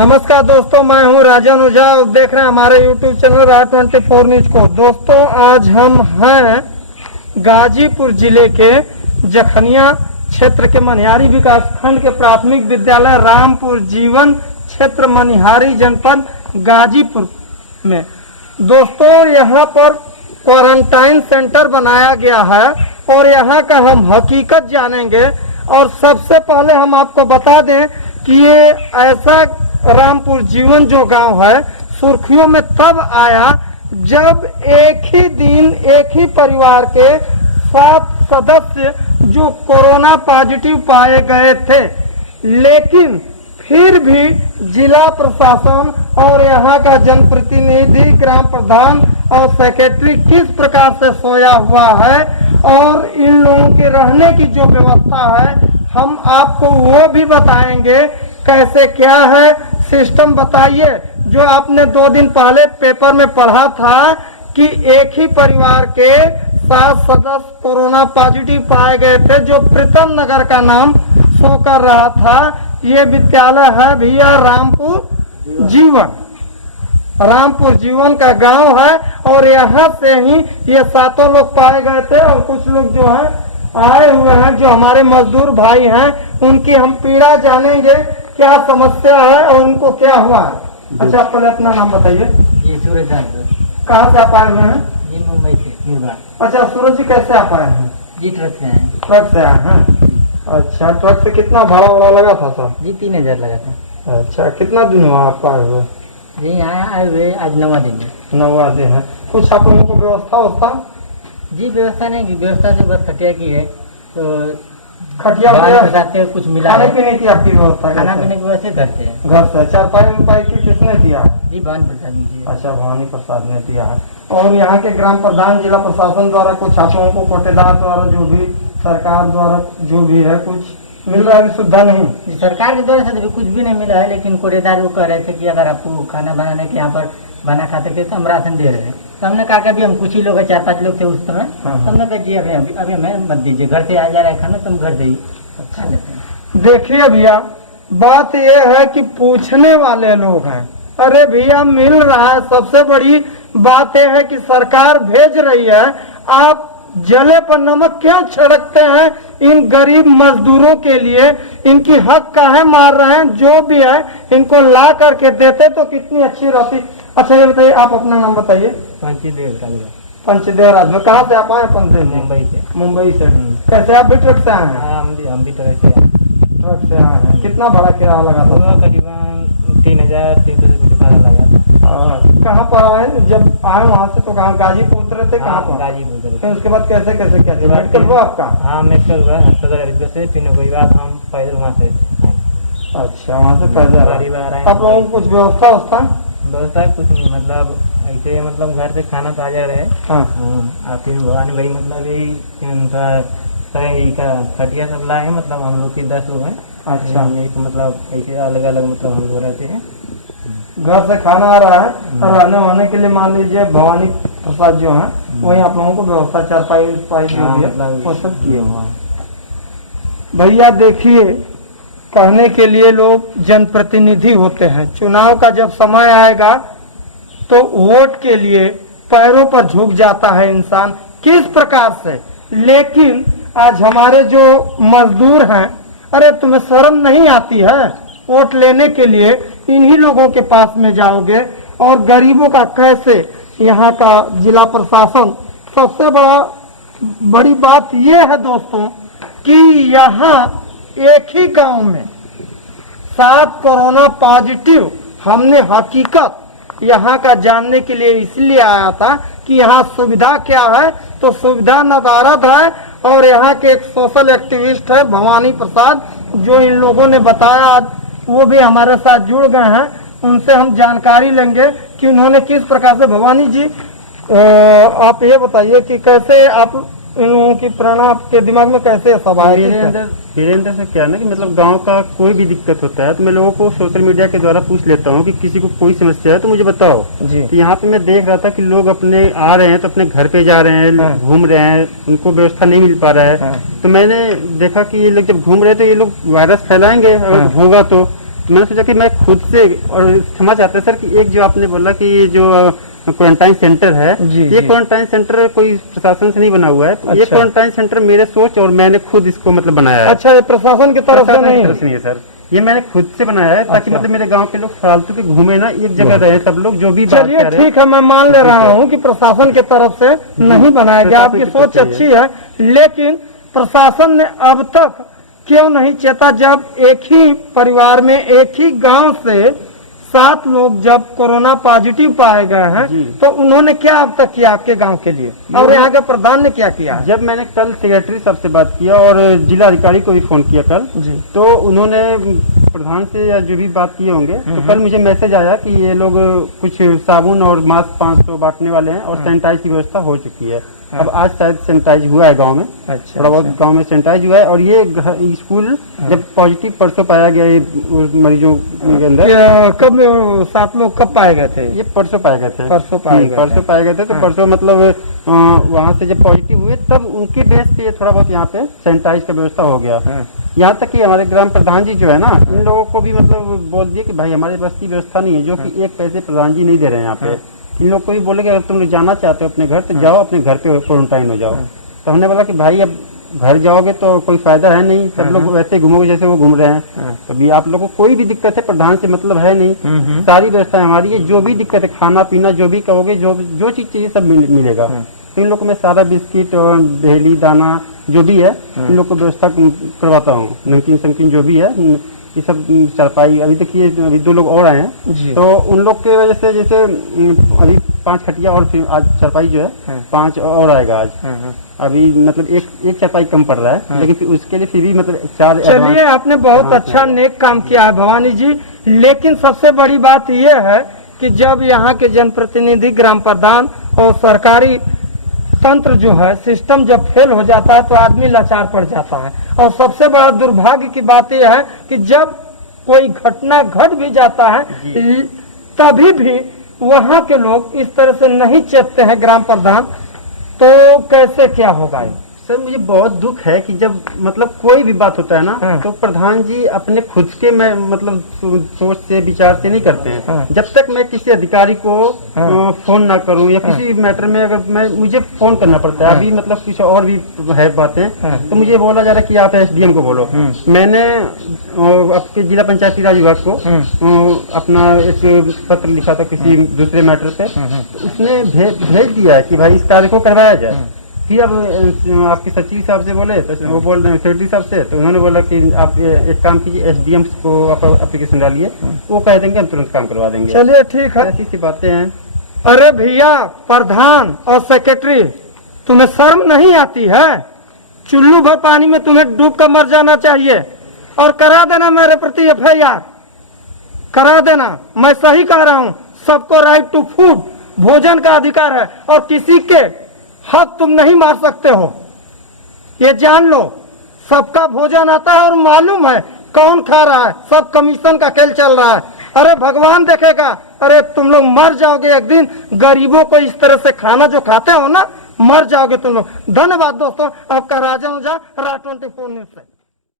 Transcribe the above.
नमस्कार दोस्तों, मैं हूं राजन ओझा और देख रहे हैं हमारे YouTube चैनल RA24 न्यूज को। दोस्तों, आज हम हैं गाजीपुर जिले के जखनिया क्षेत्र के मनिहारी विकास खंड के प्राथमिक विद्यालय रामपुर जीवन क्षेत्र मनिहारी जनपद गाजीपुर में। दोस्तों, यहाँ पर क्वारंटाइन सेंटर बनाया गया है और यहाँ का हम हकीकत जानेंगे। और सबसे पहले हम आपको बता दें कि ये ऐसा रामपुर जीवन जो गांव है सुर्खियों में तब आया जब एक ही दिन एक ही परिवार के 7 सदस्य जो कोरोना पॉजिटिव पाए गए थे, लेकिन फिर भी जिला प्रशासन और यहाँ का जनप्रतिनिधि, ग्राम प्रधान और सेक्रेटरी किस प्रकार से सोया हुआ है और इन लोगों के रहने की जो व्यवस्था है हम आपको वो भी बताएंगे। कैसे क्या है सिस्टम बताइए। जो आपने 2 दिन पहले पेपर में पढ़ा था कि एक ही परिवार के 7 सदस्य कोरोना पॉजिटिव पाए गए थे, जो प्रीतम नगर का नाम शो कर रहा था। ये विद्यालय है भैया रामपुर जीवन का गांव है और यहाँ से ही ये 7 लोग पाए गए थे। और कुछ लोग जो हैं आए हुए हैं, जो हमारे मजदूर भाई हैं, उनकी हम पीड़ा जानेंगे, क्या समस्या है और उनको क्या हुआ है। अच्छा, पहले अपना नाम बताइए। जी सूरज। कहाँ से आप आए हुए हैं? जी मुंबई से मुर्गा। अच्छा सूरज जी, कैसे आप आए हैं? जी ट्रक से आए। ट्रक से आए हैं? अच्छा, ट्रक से कितना भाड़ा लगा था सर? जी 3000 लगा था। अच्छा, कितना दिन हुआ आपको आए हुए? जी यहाँ आए हुए आज 9वां दिन है। 9वां दिन है। कुछ आप लोगों को व्यवस्था जी व्यवस्था नहीं की, व्यवस्था से बस खटिया की है। तो खटिया जाते कुछ मिला खाने है। पीने की आपकी व्यवस्था? खाना पीने की वजह से घर से घर से चारपाई की किसने दिया? जी भवानी प्रसाद जी। अच्छा, भवानी प्रसाद ने दिया है। और यहाँ के ग्राम प्रधान, जिला प्रशासन द्वारा कुछ आप लोगों को कोटेदार द्वारा, जो भी सरकार द्वारा जो भी है, कुछ मिल रहा है कि सुविधा नहीं? सरकार के द्वारा से तो कुछ भी नहीं मिला है, लेकिन कोटेदार वो कह रहे थे कि अगर आपको खाना बनाने के यहाँ पर बना खाते थे तो हम राशन दे रहे हैं। तो हमने कहा कि अभी हम कुछ ही लोग हैं, 4-5 लोग थे उस समय। हाँ। हमने कहा जी अभी हमें मत दीजिए, घर से आ जा रहा है खाना तो हम घर से ही खा लेते हैं। देखिए भैया, बात यह है कि पूछने वाले लोग हैं। अरे भैया, मिल रहा है। सबसे बड़ी बात यह है कि सरकार भेज रही है, आप जले पर नमक क्यों छिड़कते हैं इन गरीब मजदूरों के लिए? इनकी हक काहे मार रहे हैं? जो भी है इनको ला करके देते तो कितनी अच्छी रहती। अच्छा ये बताइए, आप अपना नाम बताइए। पंचदेव राज में। कहाँ से आप आए? मुंबई से। मुंबई से। कैसे आप भी ट्रक से आए हैं? हम भी ट्रक से आए हैं। कितना भाड़ा किराया लगा था? करीबन 3300 भाड़ा लगा था। कहाँ पर आए? जब आए वहाँ से तो कहाँ गाजीपुर उतरे थे? कहाँ पर? गाजीपुर। फिर उसके बाद कैसे क्या मेडिकल हुआ आपका? हाँ मेडिकल हुआ सदर से। फिर कोई बात हम पैदल वहाँ से। अच्छा, वहाँ से पैदल आए। आप लोगों को कुछ व्यवस्था कुछ नहीं, मतलब ऐसे मतलब घर से खाना तो आ जा रहे हैं। हाँ। फिर भगवान भाई मतलब यही का खटिया सब लाए हैं, मतलब हम लोग के 10 लोग हैं। अच्छा, यही तो मतलब ऐसे अलग अलग मतलब हम लोग रहते हैं। घर से खाना आ रहा है और रहने वहने के लिए मान लीजिए भवानी प्रसाद जो है वही आप लोगों को व्यवस्था चारपाई जो भी है वो सब किए हुआ है। भैया देखिए, कहने के लिए लोग जनप्रतिनिधि होते हैं। चुनाव का जब समय आएगा तो वोट के लिए पैरों पर झुक जाता है इंसान, किस प्रकार से। लेकिन आज हमारे जो मजदूर हैं, अरे तुम्हें शर्म नहीं आती है? वोट लेने के लिए इन्हीं लोगों के पास में जाओगे और गरीबों का कैसे? यहाँ का जिला प्रशासन, सबसे बड़ी बात यह है दोस्तों कि यहाँ एक ही गांव में 7 कोरोना पॉजिटिव। हमने हकीकत यहाँ का जानने के लिए इसलिए आया था कि यहाँ सुविधा क्या है, तो सुविधा नदारद है। और यहाँ के एक सोशल एक्टिविस्ट है भवानी प्रसाद, जो इन लोगों ने बताया, वो भी हमारे साथ जुड़ गए हैं। उनसे हम जानकारी लेंगे कि उन्होंने किस प्रकार से। भवानी जी, आप ये बताइए कि कैसे आप इन लोगों की प्रेरणा आपके दिमाग में कैसे सब आया? मेरे अंदर से क्या है ना कि मतलब गांव का कोई भी दिक्कत होता है तो मैं लोगों को सोशल मीडिया के द्वारा पूछ लेता हूं कि किसी को कोई समस्या है तो मुझे बताओ जी। तो यहाँ पे मैं देख रहा था कि लोग अपने आ रहे हैं तो अपने घर पे जा रहे हैं। हाँ। घूम रहे हैं, उनको व्यवस्था नहीं मिल पा रहा है। हाँ। तो मैंने देखा कि ये लोग जब घूम रहे थे ये लोग वायरस फैलाएंगे अगर होगा तो मैंने सोचा कि मैं खुद से, और क्षमा चाहते हैं सर कि एक जो आपने बोला कि जो क्वारंटाइन सेंटर है, जी, ये जी। क्वारंटाइन सेंटर कोई प्रशासन से नहीं बना हुआ है। ये अच्छा। क्वारंटाइन सेंटर मेरे सोच और मैंने खुद इसको मतलब बनाया है। अच्छा, ये प्रशासन की तरफ से प्रशासन की नहीं? तरफ से नहीं है सर, ये मैंने खुद से बनाया है, ताकि अच्छा। मतलब मेरे गांव के लोग फालतू के घूमे ना, एक जगह रहे सब लोग, जो भी बात चलिए कर रहे हैं। ठीक है, मैं मान ले रहा हूँ कि प्रशासन की तरफ से नहीं बनाया गया, प्रशासन आपकी की सोच तरफ से अच्छी है, लेकिन प्रशासन ने अब तक क्यों नहीं चेता? जब एक ही परिवार में एक ही गांव से 7 लोग जब कोरोना पॉजिटिव पाए गए हैं, जी। तो उन्होंने क्या अब तक किया आपके गांव के लिए, और यहाँ के प्रधान ने क्या किया है? जब मैंने कल सेक्रेटरी साहब से बात किया और जिला अधिकारी को भी फोन किया कल, जी। तो उन्होंने प्रधान से या जो भी बात किए होंगे, तो कल मुझे मैसेज आया कि ये लोग कुछ साबुन और मास्क 500 बांटने वाले हैं, और सैनिटाइज की व्यवस्था हो चुकी है। अब आज शायद सैनिटाइज हुआ है गांव में, अच्छा, थोड़ा बहुत गांव में सैनिटाइज हुआ है। और ये स्कूल जब पॉजिटिव परसों पाया गया ये मरीजों के अंदर, कब 7 लोग कब पाए गए थे? ये परसों पाए गए थे। परसों पाए गए थे। परसों पाए गए थे। तो परसों मतलब वहाँ से जब पॉजिटिव हुए, तब उनके बेस पे ये थोड़ा बहुत यहाँ पे सैनिटाइज का व्यवस्था हो गया। यहाँ तक कि हमारे ग्राम प्रधान जी जो है ना, इन लोगों को भी मतलब बोल दिए कि भाई हमारे बस की व्यवस्था नहीं है, जो कि एक पैसे प्रधान जी नहीं दे रहे हैं यहाँ पे। इन लोग को भी बोले कि अगर तुम लोग जाना चाहते हो अपने घर, तो जाओ, अपने घर पे क्वारंटाइन हो जाओ। तो हमने बोला कि भाई अब घर जाओगे तो कोई फायदा है नहीं, सब लोग वैसे घूमोगे जैसे वो घूम रहे हैं। अभी आप लोगों को कोई भी दिक्कत है, प्रधान से मतलब है नहीं, सारी व्यवस्था हमारी है। जो भी दिक्कत है, खाना पीना जो भी कहोगे, जो चीज चाहिए सब मिलेगा। तो इन लोग को मैं सारा बिस्किट और दहली दाना जो भी है, इन लोग को व्यवस्था करवाता हूँ। नमकीन समकीन जो भी है, ये सब चारपाई। अभी देखिए अभी 2 लोग और आए हैं, तो उन लोग के वजह से जैसे अभी 5 खटिया और फिर आज चारपाई जो है 5 और आएगा आज। अभी मतलब एक चारपाई कम पड़ रहा है, लेकिन फिर उसके लिए फिर भी मतलब 4। चलिए, आपने बहुत अच्छा नेक काम किया है भवानी जी, लेकिन सबसे बड़ी बात यह है कि जब यहाँ के जनप्रतिनिधि, ग्राम प्रधान और सरकारी तंत्र जो है, सिस्टम जब फेल हो जाता है तो आदमी लाचार पड़ जाता है। और सबसे बड़ा दुर्भाग्य की बात यह है कि जब कोई घटना घट भी जाता है, तभी भी वहाँ के लोग इस तरह से नहीं चेतते हैं ग्राम प्रधान, तो कैसे क्या होगा? सर मुझे बहुत दुख है कि जब मतलब कोई भी बात होता है ना, तो प्रधान जी अपने खुद के में मतलब सोच से विचार से नहीं करते हैं। जब तक मैं किसी अधिकारी को फोन ना करूं, या किसी भी मैटर में अगर मुझे फोन करना पड़ता है, अभी मतलब कुछ और भी है बातें, तो मुझे बोला जा रहा है कि आप SDM को बोलो। मैंने आपके जिला पंचायती राज विभाग को अपना एक पत्र लिखा था किसी दूसरे मैटर पे, तो उसने भेज दिया है कि भाई इस कार्य को करवाया जाए। फिर अब आपके सचिव साहब से बोले, तो वो बोल रहे हैं सेक्रेटरी साहब से, तो उन्होंने बोला कि आप एक काम कीजिए, SDM को आप एप्लीकेशन डालिए, वो कह देंगे हम तुरंत काम करवा देंगे। चलिए ठीक है, ऐसी सी बातें हैं। अरे भैया प्रधान और सेक्रेटरी, तुम्हें शर्म नहीं आती है? चुल्लू भर पानी में तुम्हें डूब कर मर जाना चाहिए। और करा देना मेरे प्रति FIR करा देना, मैं सही कह रहा हूँ। सबको राइट टू फूड, भोजन का अधिकार है, और किसी के हक तुम नहीं मार सकते हो, ये जान लो। सबका भोजन आता है और मालूम है कौन खा रहा है, सब कमीशन का खेल चल रहा है। अरे भगवान देखेगा, अरे तुम लोग मर जाओगे एक दिन। गरीबों को इस तरह से खाना जो खाते हो ना, मर जाओगे तुम लोग। धन्यवाद दोस्तों, आपका राजा राट 24 न्यूज से।